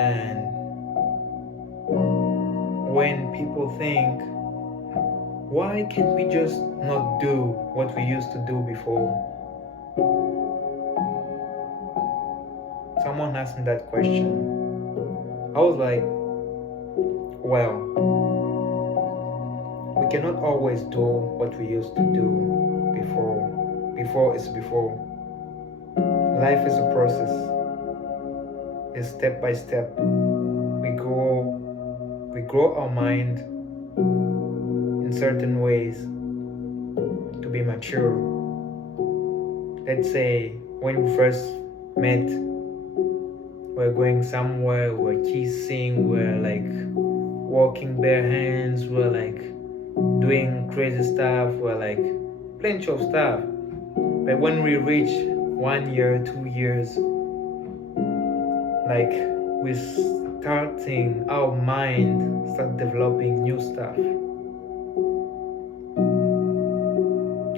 And when people think, why can't we just not do what we used to do before? Someone asked me that question. I was like, well, we cannot always do what we used to do before. Before is before. Life is a process. It's step by step. We grow our mind in certain ways to be mature. Let's say when we first met, we're going somewhere, we're kissing, we're like walking bare hands, we're like doing crazy stuff, we're like plenty of stuff. But when we reach 1 year, 2 years, like we starting, our mind start developing new stuff.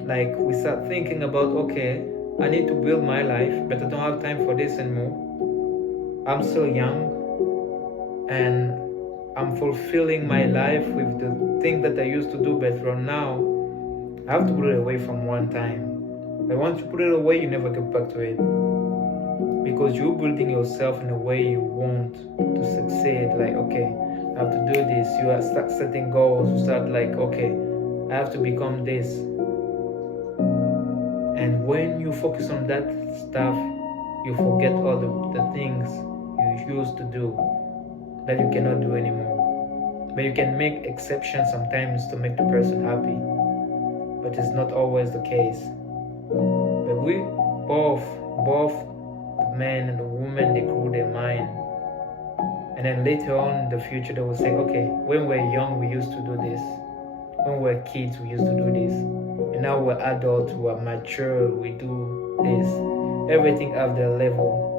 Like we start thinking about, okay, I need to build my life, but I don't have time for this anymore. I'm still young and I'm fulfilling my life with the thing that I used to do, but from now I have to put it away from one time. But once you put it away, you never get back to it, because you're building yourself in a way you want to succeed. Like, okay, I have to do this. You start setting goals. You start like, okay, I have to become this. And when you focus on that stuff, you forget all the things you used to do that you cannot do anymore. But you can make exceptions sometimes to make the person happy, but it's not always the case. But we both the man and the woman, they grew their mind, and then later on in the future they will say, okay, when we're young we used to do this, when we're kids we used to do this, and now we're adults, we're mature, we do this. Everything at their level.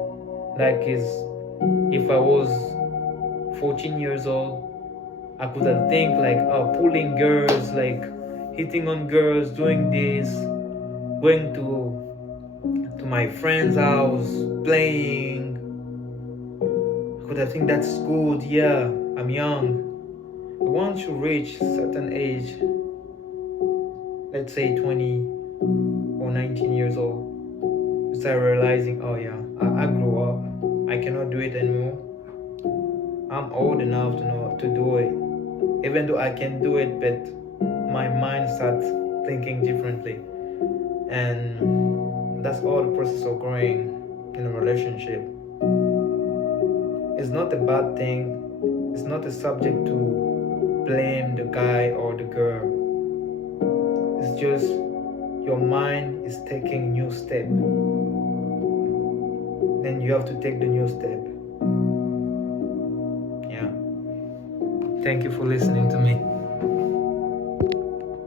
Like if I was 14 years old, I could have think like pulling girls, like hitting on girls, doing this, going to my friend's house, playing. I could have think that's good. Yeah, I'm young. But once you reach a certain age, let's say 20 or 19 years old, you start realizing, oh yeah, I grew up. I cannot do it anymore. I'm old enough to know to do it. Even though I can do it, but my mind starts thinking differently. And that's all the process of growing in a relationship. It's not a bad thing. It's not a subject to blame the guy or the girl. It's just your mind is taking new step. Then you have to take the new step. Yeah. Thank you for listening to me.